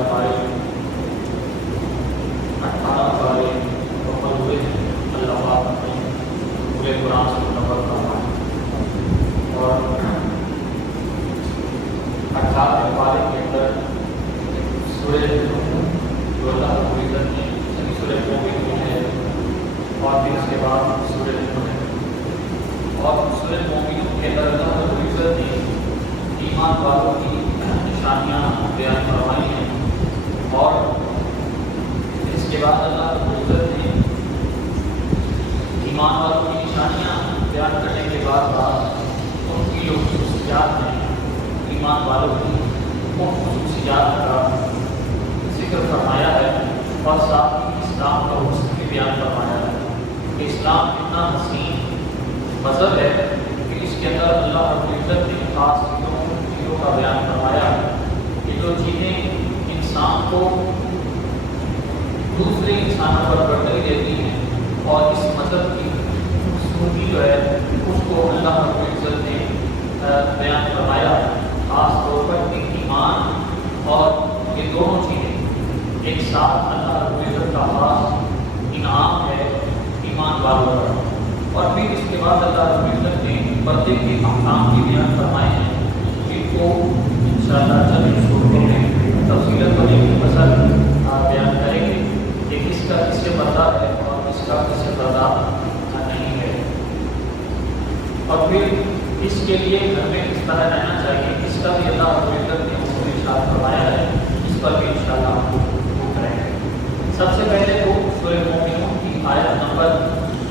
ہمارے 18 بارے مکمل ہوئے ہیں، اللہ پاک اپنے پورے قرآن سے منور فرمائے اور 18 بارے کے اندر سورہ جو اللہ رب العزت نے سورہ مومن ہے اور پھر اس کے بعد سورہ نور ہے اور سورہ مومن کے اندر اللہ رب العزت نے ایمان والوں کی نشانیاں بیان فرمائی ہیں اور اس کے بعد اللہ رب العزت نے ایمان والوں کی نشانیاں بیان کرنے کے بعد ان کی جو خصوصیات ہیں ایمان والوں کی ان خصوصیات کا ذکر فرمایا ہے اور ساتھ ہی اسلام کا حسن بھی بیان فرمایا ہے کہ اسلام اتنا حسین مذہب ہے کہ اس کے اندر اللہ رب العزت نے خاص چیزوں کا بیان فرمایا کہ جو چیزیں انسان کو دوسرے انسانوں پر برتری دیتی ہیں اور اس مذہب کی خوبصورتی جو ہے اس کو اللہ رب العزت نے بیان فرمایا خاص طور پر کہ ایمان اور یہ دونوں چیزیں ایک ساتھ اللہ رب العزت کا خاص انعام ہے ایمان والوں پر اور پھر اس کے بعد اللہ رب العزت نے پردے کے احکام بھی بیان فرمائے ہیں جن کو انشاءاللہ چند صورتوں میں تفصیلت ہونے کی مسئلہ بیان کریں گے کہ کس کا کس سے پردہ ہے اور کس کا کس سے پردہ نہیں ہے اور پھر اس کے لیے گھر میں کس طرح رہنا چاہیے اس کا بھی اللہ رب العزت نے اس کو ارشاد فرمایا ہے اس پر بھی انشاءاللہ ہم گفتگو کریں گے سب سے پہلے تو سورہ مومنون کی آیت نمبر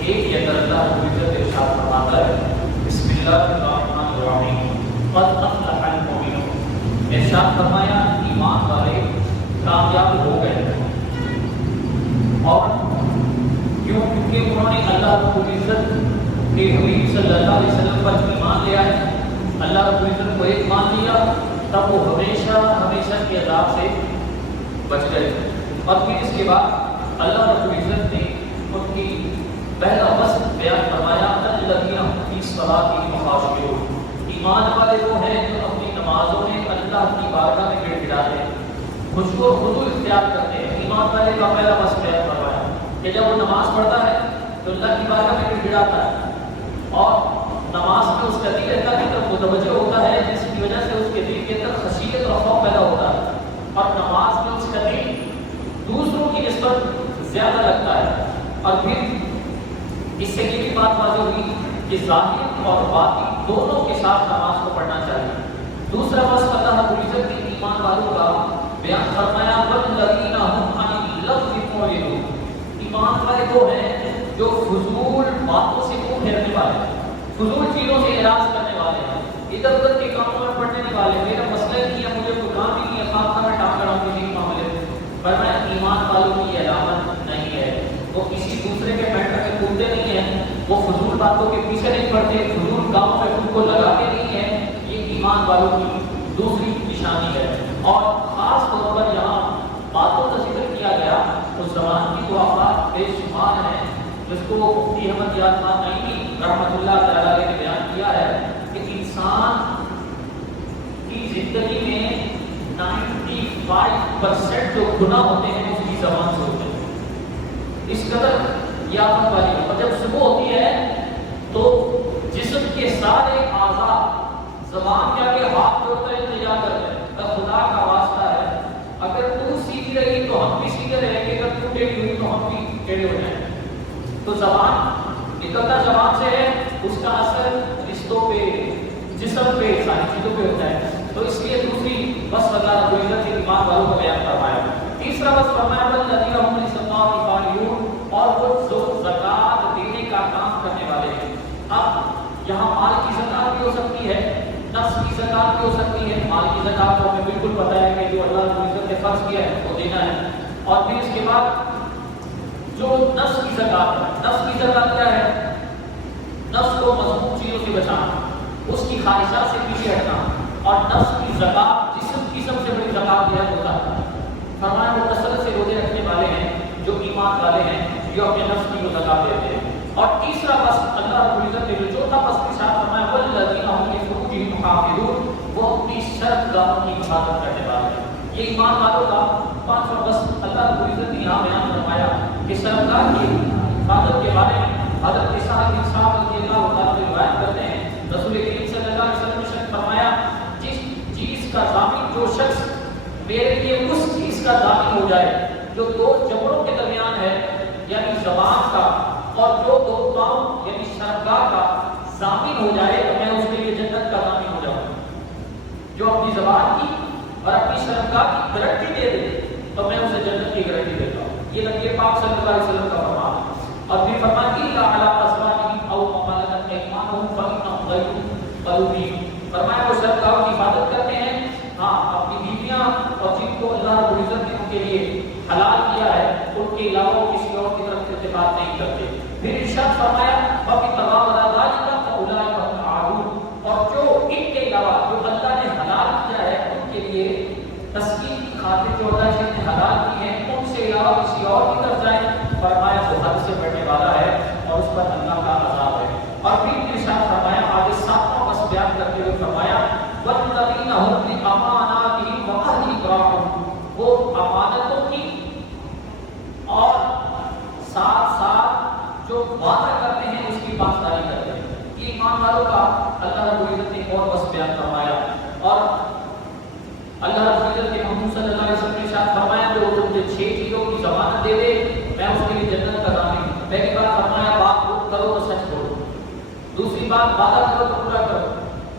1 کے اندر اللہ رب العزت ارشاد فرماتا ہے بسم اللہ الرحمن الرحیم قد افلح المؤمنون ارشاد فرمایا ایمان والے کامیاب ہو گئے اور کیوں کیونکہ انہوں نے اللہ رب العزت کے حبیب صلی اللہ علیہ وسلم پر ایمان لے آئے اللہ رب العزت کو ایک مان لیا تب وہ ہمیشہ ہمیشہ کے عذاب سے بچ گئے اور پھر اس کے بعد اللہ رب العزت نے ان کی پہلا وصف بیان فرمایا الذین هم فی صلاتهم خاشعون ایمان والے وہ ہیں جو اپنی نمازوں میں اللہ کی بارگاہ میں گڑ گڑاتے ہیں خشوع و خضوع اختیار کرتے ہیں ایمان والے کا پہلا وصف بیان فرمایا کہ جب وہ نماز پڑھتا ہے تو اللہ کی بارگاہ میں گڑ گڑاتا ہے اور نماز میں اس کا دل اللہ کی طرف متوجہ ہوتا ہے جس کی وجہ سے اس کے دل کے اندر خشیت اور خوف پیدا ہوتا ہے اور نماز میں اس کا دل دوسروں کی نسبت زیادہ لگتا ہے اور پھر اس سے یہ بھی بات واضح ہوئی کہ ظاہر اور باطن دونوں کے ساتھ نماز کو پڑھنا چاہیے دوسرا وصف اللہ رب العزت نے ایمان والوں کا بیان فرمایا والذین هم عن اللغو معرضون ایمان والے وہ ہیں جو فضول باتوں سے منہ پھیرنے والے ہیں فضول چیزوں سے اعراض کرنے والے ہیں ادھر ادھر کے کاموں میں پڑنے والے میرا مسئلہ نہیں ہے مجھے کوئی کام ہی نہیں ہے خام میں ٹانگ رہا ہوں کسی معاملے میں فرمایا ایمان والوں کی یہ علامت نہیں ہے وہ کسی دوسرے کے میٹر میں کودتے نہیں ہیں وہ فضول باتوں کے پیچھے نہیں پڑتے فضول کاموں میں خود کو لگاتے نہیں ہیں یہ ایمان والوں کی دوسری نشانی ہے اور خاص طور پر یہاں باتوں کا ذکر کیا گیا تو زبان کی تو افراد بے شمار ہیں جس کو مفتی احمد یاد خان نعیمی رحمۃ اللہ تعالیٰ علیہ نے بیان کیا ہے کہ انسان کی زندگی میں 95% جو گناہ ہوتے ہیں اس کی زبان سے ہوتے ہیں اس قدر یافت والی ہے اور جب صبح ہوتی ہے تو جسم کے سارے اعضاء زبان کیا کہ ہاتھ جوڑتا ہے انتظار کرتے ہیں خدا کا واسطہ ہے اگر تو سیدھی رہی تو ہم بھی سیدھے رہیں گے اگر تو ٹیڑھی ہوئی تو ہم بھی ٹیڑھے ہو جائیں گے تو زبان نکلتا زبان سے ہے اس کا اثر رشتوں پہ جسم پہ ساری چیزوں پہ ہوتا ہے تو اس لیے دوسری بس اللہ رب العزت نے ایمان والوں کا بیان فرمایا تیسرا بس فرمایا والذین هم للصلاۃ فاعلون اور وہ جو زکات دینے کا کام کرنے والے ہیں اب یہاں مال کی زکات بھی ہو سکتی ہے نفس کی زکات بھی ہو سکتی ہے مال کی زکات کو ہمیں بالکل پتہ ہے کہ جو اللہ رب العزت نے فرض کیا ہے وہ دینا ہے اور پھر اس کے بعد جو نفس کی زکات ہے نفس کی زکات کیا ہے نفس کو مذموم چیزوں سے بچانا اس کی خواہشات سے پیچھے ہٹنا اور نفس کی زکات جسم کی سب سے بڑی زکات یہ ہوتا ہے فرمایا وہ کثرت سے روزے رکھنے والے ہیں جو ایمان والے ہیں جو اپنے نفس کی زکات دیتے ہیں اور تیسرا بس اللہ رب العزت نے جو چوتھا بس کے ساتھ فرمایا والذین هم لفروجهم حافظون وہ اپنی شرط گاہوں کی حفاظت کرنے والے ہیں یہ ایمان ایمان والوں کا پانچواں بس اللہ رب العزت نے یہاں بیان فرمایا کہ سرکار کی حفاظت کے بارے میں حضرت اسحاق بن صاحب رضی اللہ تعالیٰ روایت کرتے ہیں رسول کریم صلی اللہ علیہ وسلم نے فرمایا جس چیز کا ضامن جو شخص میرے لیے اس چیز کا ضامن ہو جائے جو دو جبڑوں کے درمیان ہے یعنی زبان کا اور جو دو پاؤں یعنی شرمگاہ کا ضامن ہو جائے تو میں اس کے لیے جنت کا ضامن ہو جاؤں. جو اپنی زبان کی اور اپنی شرمگاہ کی گارنٹی دے دے تو میں اسے جنت کی گارنٹی دیتا ہوں. یہ نبی پاک صلی اللہ علیہ وسلم کا فرمان ہے. اور پھر فرمان کی اعلیٰ ازواجہم او ما ملکت ایمانہم فانہم غیر ملومین. فرمایا وہ شرمگاہوں کی حفاظت کرتے ہیں ہاں اپنی بیویاں اور جن کو اللہ رب العزت نے ان کے لیے حلال کیا ہے ان کے علاوہ کسی اور کی طرف التفات نہیں کرتے. پھر ارشاد فرمایا وَفِي تَغَاوَرَ ذَلِكَ فَأُولَٰئِكَ هُمُ الْعَادُونَ. اور جو ان کے علاوہ جو اللہ نے حلال کیا ہے ان کے لیے تسکین کی خاطر جو اللہ نے حلال کی ہے ان سے علاوہ کسی اور کی طرف جائیں فرمایا وہ حد سے بڑھنے والا ہے اور اس پر اللہ کا عذاب ہے. اور پھر ارشاد فرمایا آگے ساتواں بس بیان کرتے ہوئے فرمایا وَالَّذِينَ هُمْ لِأَمَانَاتِهِمْ وَعَهْدِهِمْ رَاعُونَ. وہ امانتوں کی اور ساتھ ساتھ جو وعدہ کرتے ہیں اس کی پاسداری کرتے ہیں. یہ ایمان والوں کا اللہ رب العزت نے اور بس بیان فرمایا. اور اللہ رب العزت نے محمد صلی اللہ علیہ وسلم نے ارشاد فرمایا جو تم 6 چیزوں کی ضمانت دے دے میں اس کے لیے جنت کا ضامن ہوں. پہلی بات فرمایا بات کرو تو سچ بولو. دوسری بات وعدہ کرو تو پورا کرو.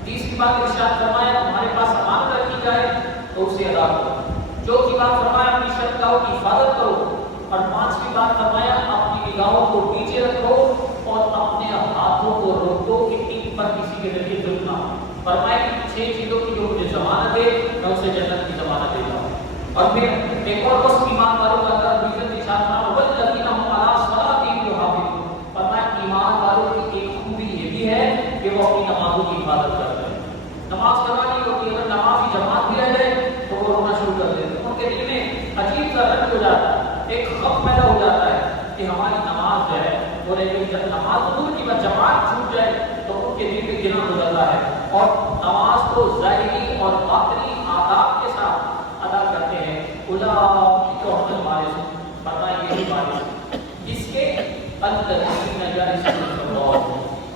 تیسری بات ارشاد فرمایا تمہارے پاس امانت رکھی جائے تو اسے ادا کرو. چوتھی بات فرمایا اپنی شرمگاہوں کی حفاظت کرو. اور پانچویں بات فرمایا اپنی نگاہوں کو نیچے رکھو اور اپنے ہاتھوں کو روکو کہ ان پر کسی کے ذریعے ظلم نہ ہو. فرمایا کہ 6 چیزوں کی جو مجھے ضمانت دے میں اسے جنت کی ضمانت دیتا ہوں. اور پھر ایک اور بس ایمان والوں کا اللہ رب العزت نے ارشاد فرمایا والذین هم علی صلاتهم یحافظون. فرمایا ایمان والوں کی ایک خوبی یہ بھی ہے کہ وہ اپنی نمازوں کی حفاظت کرتے ہیں. نماز کرانی ہوتی ہے اگر نماز کی جماعت بھی رہ جائے تو وہ رونا شروع کر دیتے ہیں. ان کے دل میں عجیب سا رنج ہو جاتا ہے ایک خوف پیدا ہو جاتا ہے کہ ہماری نماز جو ہے وہ لیکن جب نماز دور کی بات جماعت چھوٹ جائے تو ان کے دل میں گنا ہو جاتا ہے اور نماز کو ظاہری اور باطنی آداب کے ساتھ ادا کرتے ہیں. اولئک هم الوارثون. فرمایا یہی وارث جس کے الذین یرثون الفردوس.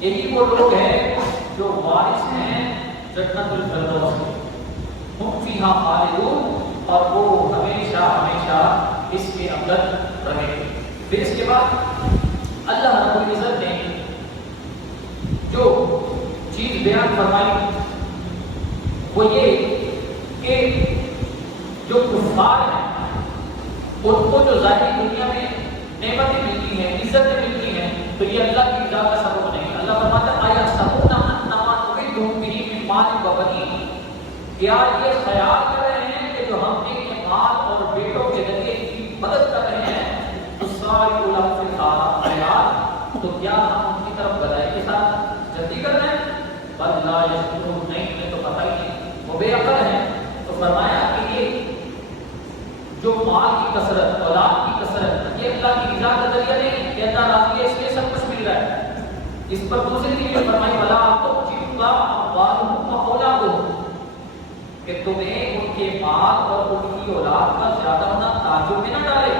یہی وہ لوگ ہیں جو وارث ہیں جنت الفردوس کے. ہم فیہا خالدون. اور وہ ہمیشہ ہمیشہ اس کے اندر رہے. پھر اس کے بعد اللہ رب العزت نے جو چیز بیان فرمائی وہ یہ کہ جو کفار ہیں ان کو جو ظاہری دنیا میں نعمتیں ملتی ہیں عزتیں ملتی ہیں تو یہ اللہ کی رضا کا سبب نہیں. اللہ فرماتا ہے آیا سبون انما نمدہم بہ من مال و بنین. کیا یہ خیال کر رہے ہیں کہ جو ہم ان کے مال اور بیٹوں کے ذریعے کی مدد کر رہے ہیں تو ساری اولاد سے خیال تو کیا ہم ان کی طرف بدائی کے ساتھ جلدی کر رہے ہیں؟ بل لا یشکرون. نہیں انہیں تو پتہ ہی نہیں وہ بے عقل ہیں. تو فرمایا کہ یہ جو مال کی کثرت اولاد کی کثرت یہ اللہ کی رضا کا ذریعہ نہیں کہ اللہ راضی ہے اس لیے سب کچھ مل رہا ہے. اس پر دوسری چیز فرمائی بلا آپ تو جتنا اموالہم و اولادہم کہ تمہیں ان کے مال اور ان کی اولاد کا زیادہ ہونا تعجب میں نہ ڈالے.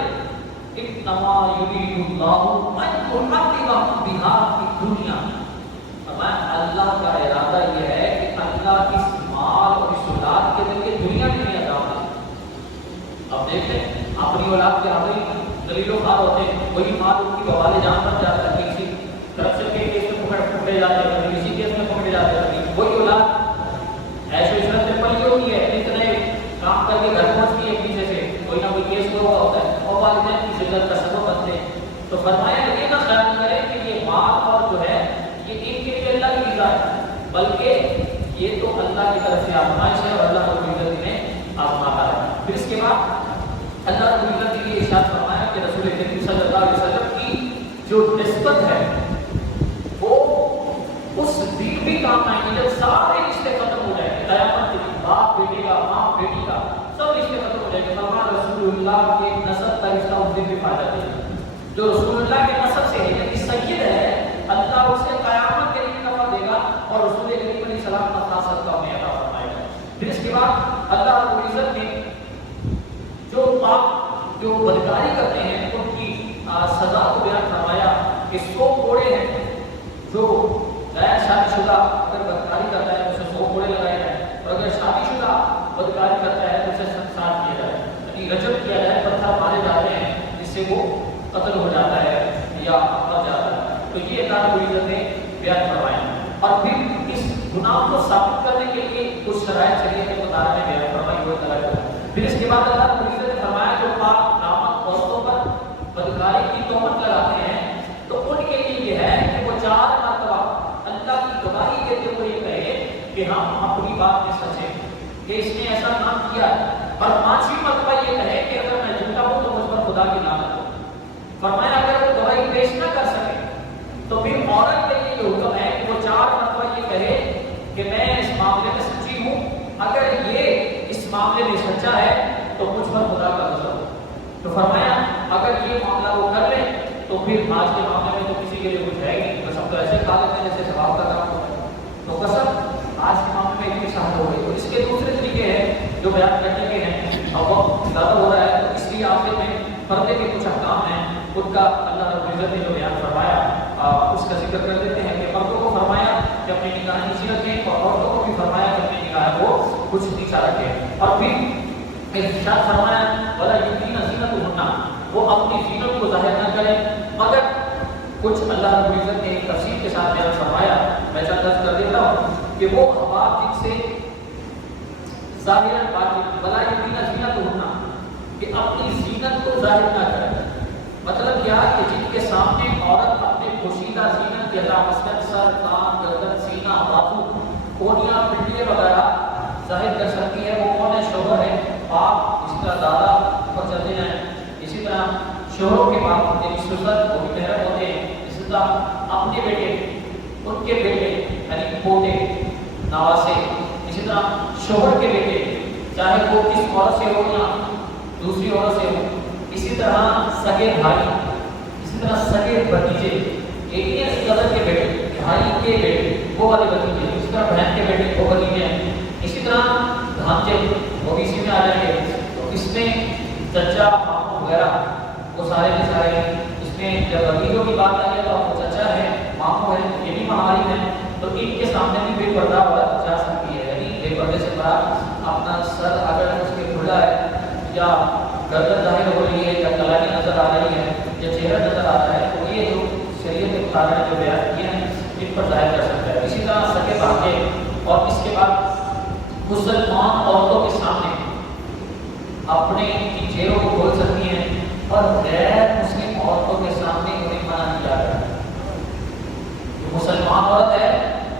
انما یرید اللہ ان یعذبہم بہا فی الدنیا. اللہ کا ارادہ یہ ہے کہ اللہ اس مال اور اس اولاد کے ذریعے دنیا میں عذاب دے. اب دیکھیں اپنی اولاد کے حاضر دلیل و خار ہوتے ہیں وہی مال ان کی بوالے جان بن جاتا ہے. کسی کرپشن کے کیس میں پکڑے جاتے ہیں کسی کیس میں پکڑے جاتے ہیں. وہی اولاد ایسے عشرت میں پلی ہوتی ہے اتنے کام کر کے گھر پہنچتی ہے پیچھے سے کوئی نہ کوئی کیس ہوا ہوتا ہے اور والدین کی ذلت کا سبب بنتے ہیں. تو فرمایا یہ نہ خیال کرے کہ یہ مال اور جو ہے یہ ان کے لیے اللہ کی رضا ہے بلکہ یہ تو اللہ کی طرف سے آزمائش ہے اور اللہ رب العزت نے آزماتا ہے. پھر اس کے بعد اللہ رب العزت نے یہ ارشاد فرمایا کہ رسول کریم صلی اللہ علیہ وسلم کی جو نسبت ہے وہ اس دن بھی کام آئیں گے جب سارے رشتے ختم ہو جائیں گے. قیامت کے دن باپ بیٹے کا ماں بیٹی کا سب رشتے ختم ہو جائیں گے. فرمایا رسول اللہ کے نسب کا رشتہ اس دن بھی فائدہ دے گا. جو رسول اللہ کے نسب سے ہے یعنی سید ہے اللہ اسے قیامت کے دن نفع دے گا اور رسول کریم علیہ السلام کا خاص کا میں عطا فرمائے گا. پھر اس کے بعد اللہ رب العزت نے آپ جو بدکاری کرتے ہیں ان کی سزا کو بیان فرمایا کہ 100 کوڑے ہیں جو غیر شادی شدہ اگر بدکاری کرتا ہے تو اسے 100 کوڑے لگائے جائیں، اور اگر شادی شدہ بدکاری کرتا ہے تو اسے سنسار کیا جائے، یعنی رجم کیا جائے، پتھر مارے جاتے ہیں جس سے وہ قتل ہو جاتا ہے یا مر جاتا ہے۔ تو یہ اللہ رب العزت نے بیان فرمایا، اور پھر اس گناہ کو ثابت کرنے کے لیے کچھ شرائط شریعت مطالعہ نے بیان فرمائی ہوئے طرح۔ پھر اس کے بعد اللہ رب العزت نے فرمایا جو پاک دامن عورتوں پر بدکاری کی تہمت لگاتے ہیں تو ان کے لیے یہ ہے کہ وہ 4 مرتبہ اللہ کی گواہی دیتے ہوئے یہ کہے کہ ہم اپنی بات میں سچے کہ اس نے ایسا کام کیا ہے، اور 5ویں مرتبہ یہ کہے کہ اگر میں جھوٹا ہوں تو مجھ پر خدا کی لعنت ہو۔ فرمایا اگر وہ گواہی پیش نہ کر سکے تو پھر عورت کے لیے یہ حکم ہے کہ وہ 4 مرتبہ یہ کہے کہ میں اس معاملے میں سچی ہوں، اگر یہ اس معاملے میں سچا ہے تو مجھ پر خدا کا غضب ہو۔ تو فرمایا اگر یہ معاملہ وہ کر لیں تو پھر آج کے معاملے میں تو کسی کے لیے کچھ ہے ہی، قسم تو ایسے کھا لیتے ہیں جیسے ثواب کا کام ہوتا ہے، تو قسم آج کے معاملے میں اتنی سخت ہو گئی۔ تو اس کے دوسرے طریقے ہیں جو بیان کرنے کے ہیں، اور وقت زیادہ ہو رہا ہے تو اس لیے آخر میں پردے کے کچھ احکام ہیں ان کا اللہ رب العزت نے جو بیان فرمایا اس کا ذکر کر دیتے ہیں کہ مردوں کو فرمایا کہ اپنی نگاہیں نیچے رکھیں، اور عورتوں کو بھی فرمایا کہ اپنی نگاہیں کو کچھ نیچا رکھیں، اور پھر ارشاد فرمایا وَلَا يُبْدِينَ زِينَتَهُنَّ، وہ اپنی زینت کو ظاہر نہ کریں، مگر کچھ اللہ رب العزت نے ایک تفصیل کے ساتھ بیان فرمایا، میں چند عرض کر دیتا ہوں کہ وہ خواب جن سے ظاہراً باطن وَلَا يُبْدِينَ زِينَتَهُنَّ، کہ اپنی زینت کو ظاہر نہ کریں، مطلب کیا کہ جن کے سامنے عورت اپنے پوشیدہ زینت کے علاوہ مثلاً سر، کان، گردن، سینہ، بازو، کونیاں، پنڈلیاں وغیرہ ظاہر کر سکتی ہے، وہ کون ہے؟ شوہر ہے، باپ، اسی طرح دادا اور چلتے ہیں، اسی طرح شوہروں کے باپ یعنی سسر وہ بھی محرم ہوتے ہیں، اسی طرح اپنے بیٹے، ان کے بیٹے یعنی پوتے، نواسے، اسی طرح شوہر کے بیٹے چاہے وہ کس عورت سے ہو یا دوسری عورت سے ہو، اسی طرح سگے بھائی، اسی طرح سگے بھتیجے، ایک اس قدر کے بیٹے، بھائی کے بیٹے وہ والے بھتیجے، اسی طرح بہن کے بیٹے وہ بھتیجے ہیں، اسی طرح بھانجے وہ بھی اسی میں آ جائیں گے۔ تو اس میں چچا، ماموں وغیرہ وہ سارے کے سارے، اس میں جب بھتیجوں کی بات آئی ہے تو وہ چچا ہے، ماموں ہے، یہ بھی محارم ہے، تو ان کے سامنے بھی بے پردہ عورت جا سکتی ہے، یعنی بے پردے سے مراد اپنا سر اگر اس کے کھلا ہے یا گردن ظاہر ہو رہی ہے یا کلائی نظر آ رہی ہے یا چہرہ نظر آ رہا ہے، تو یہ جو شریعت مطالعہ نے جو بیان کیے ہیں ان پر ظاہر کر سکتا ہے۔ اسی طرح سگے بھانجے، اور اس کے بعد مسلمان عورتوں کے سامنے اپنے چہروں کو کھول سکتی ہیں، اور غیر مسلم عورتوں کے سامنے انہیں منع کیا گیا ہے۔ مسلمان عورت ہے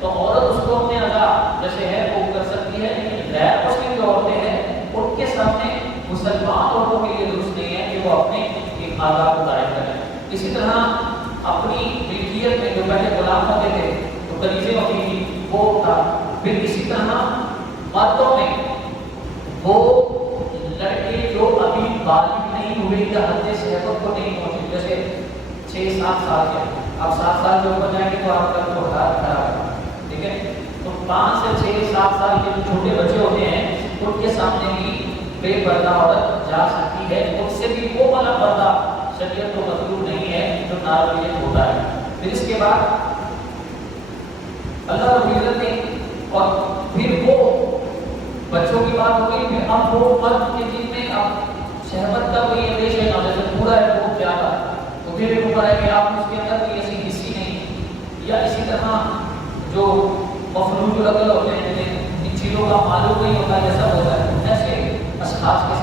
تو عورت اس کو اپنے ادا جیسے ہے وہ کر سکتی ہے، لیکن غیر مسلم جو عورتیں ہیں ان کے سامنے مسلمان عورتوں کے لیے درست نہیں ہے کہ وہ اپنے ایک آزاد کو ظاہر کریں۔ اسی طرح اپنی ملکیت میں جو پہلے غلام ہوتے تھے تو کنیزیں ہوتی تھی وہ تھا، پھر اسی طرح مردوں میں وہ لڑکے جو ابھی بالغ نہیں ہوئے یا حد شہوت کو نہیں پہنچے، جیسے 6-7 سال کے، اب 7 سال جو ہو جائیں گے تو آپ کا تو حالات خراب ہے، ٹھیک ہے، تو 5 سے 6-7 سال کے جو چھوٹے بچے ہوتے ہیں ان کے سامنے بھی بے پردہ عورت جا سکتی ہے، ان سے بھی وہ والا پردہ شریعت کو مطلوب نہیں ہے جو نارملیت ہوتا ہے۔ پھر اس کے بعد اللہ رب العزت نے، اور پھر وہ بچوں کی بات ہو گئی، پھر اب وہ مرد کے دل میں اب شہوت کا کوئی اندیش ہے نہ، جیسے پورا ہے وہ کیا تھا، تو پھر ایک اوپر ہے کہ آپ اس کے اندر کوئی ایسی حصی نہیں، یا اسی طرح جو مفلوج العقل ہوتے ہیں جنہیں ان چیزوں کا معلوم نہیں ہوتا جیسا ہوتا ہے، ایسے اشخاص کے